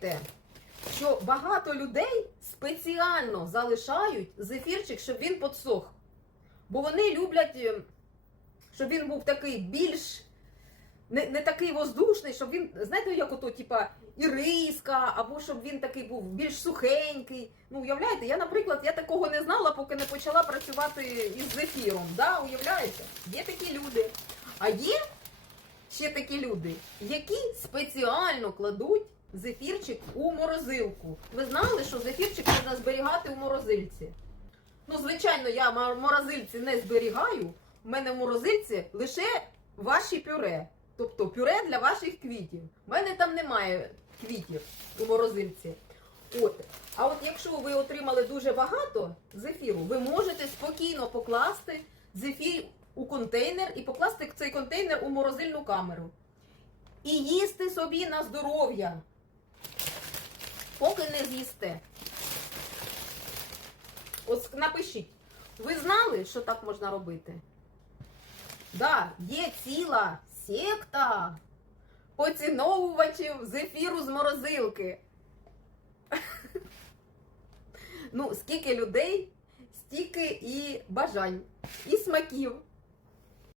знаєте, що багато людей спеціально залишають зефірчик, щоб він подсох. Бо вони люблять, е, щоб він був такий більш не, не такий воздушний, щоб він, знаєте, як ото, типа, іриска, або щоб він такий був більш сухенький. Ну, уявляєте, я, наприклад, я такого не знала, поки не почала працювати із зефіром. Да? Уявляєте? Є такі люди. А є ще такі люди, які спеціально кладуть зефірчик у морозилку. Ви знали, що зефірчик можна зберігати у морозильці? Ну, звичайно, я морозильці не зберігаю. У мене в морозильці лише ваші пюре. Тобто пюре для ваших квітів. У мене там немає квітів у морозильці. От. А от якщо ви отримали дуже багато зефіру, ви можете спокійно покласти зефір у контейнер і покласти цей контейнер у морозильну камеру. І їсти собі на здоров'я. Поки не з'їсте. От напишіть, ви знали, що так можна робити? Да, є ціла секта поціновувачів зефіру з морозилки. Ну, скільки людей, стільки і бажань, і смаків.